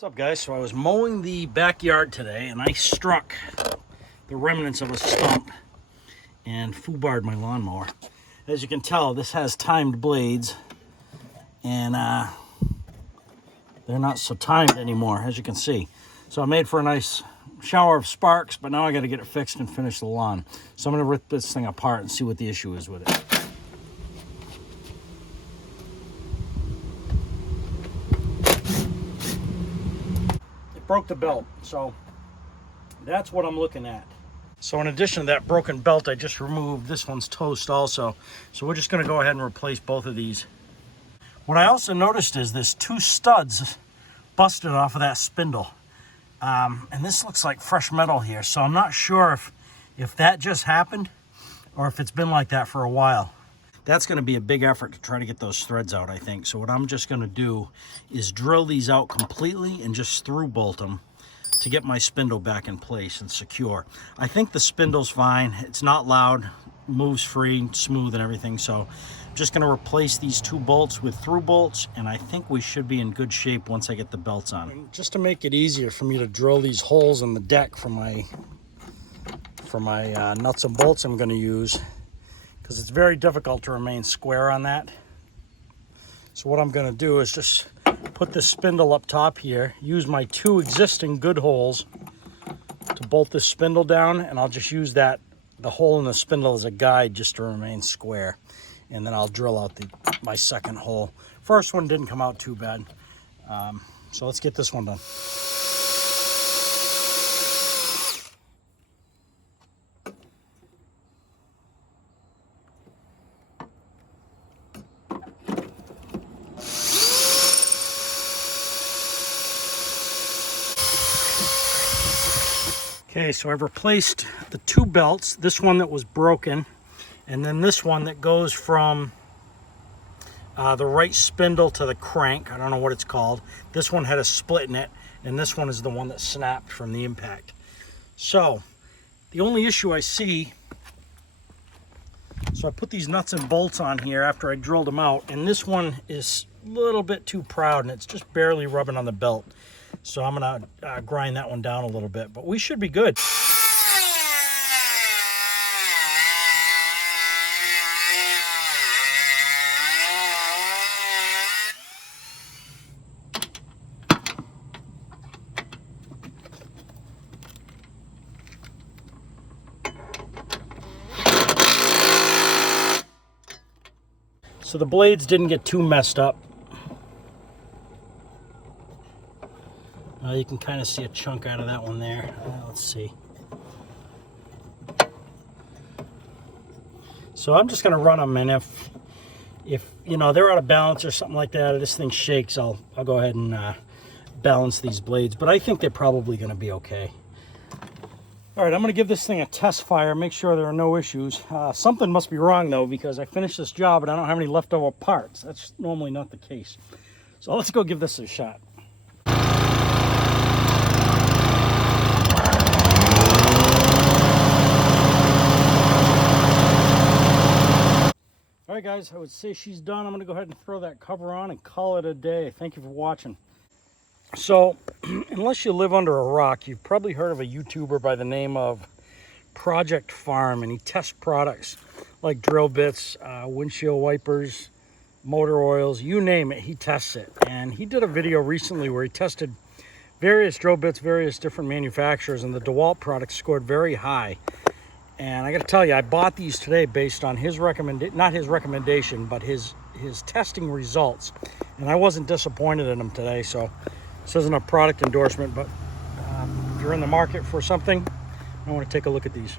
What's up, guys? So I was mowing the backyard today and I struck the remnants of a stump and foobarred my lawnmower. As you can tell, this has timed blades and they're not so timed anymore, as you can see. So I made for a nice shower of sparks, but now I got to get it fixed and finish the lawn. So I'm going to rip this thing apart and see what the issue is with it. Broke the belt, so that's what I'm looking at. So in addition to that broken belt, I just removed this one's toast also. So we're just going to go ahead and replace both of these. What I also noticed is there's two studs busted off of that spindle, and this looks like fresh metal here. So I'm not sure if that just happened or if it's been like that for a while. That's going to be a big effort to try to get those threads out, I think. So what I'm just going to do is drill these out completely and just through bolt them to get my spindle back in place and secure. I think the spindle's fine. It's not loud, moves free, smooth and everything. So I'm just going to replace these two bolts with through bolts, and I think we should be in good shape once I get the belts on. And just to make it easier for me to drill these holes in the deck for my nuts and bolts I'm going to use, because it's very difficult to remain square on that. So what I'm going to do is just put this spindle up top here, use my two existing good holes to bolt this spindle down, and I'll just use the hole in the spindle as a guide just to remain square. And then I'll drill out my second hole. First one didn't come out too bad. So let's get this one done. Okay, so I've replaced the two belts, this one that was broken, and then this one that goes from the right spindle to the crank. I don't know what it's called. This one had a split in it, and this one is the one that snapped from the impact. So the only issue I see, so I put these nuts and bolts on here after I drilled them out, and this one is a little bit too proud, and it's just barely rubbing on the belt. So I'm going to grind that one down a little bit, but we should be good. So the blades didn't get too messed up. You can kind of see a chunk out of that one there. Let's see. So I'm just going to run them, and if you know they're out of balance or something like that, or this thing shakes, I'll go ahead and balance these blades. But I think they're probably going to be okay. All right, I'm going to give this thing a test fire, make sure there are no issues. Something must be wrong though, because I finished this job and I don't have any leftover parts. That's normally not the case. So let's go give this a shot. All right, guys, I would say she's done. I'm going to go ahead and throw that cover on and call it a day. Thank you for watching. So, unless you live under a rock, you've probably heard of a YouTuber by the name of Project Farm, and he tests products like drill bits, windshield wipers, motor oils, you name it, he tests it. And he did a video recently where he tested various drill bits, various different manufacturers, and the DeWalt product scored very high. And I got to tell you, I bought these today based on his not his recommendation, but his testing results. And I wasn't disappointed in them today. So this isn't a product endorsement, but if you're in the market for something, I want to take a look at these.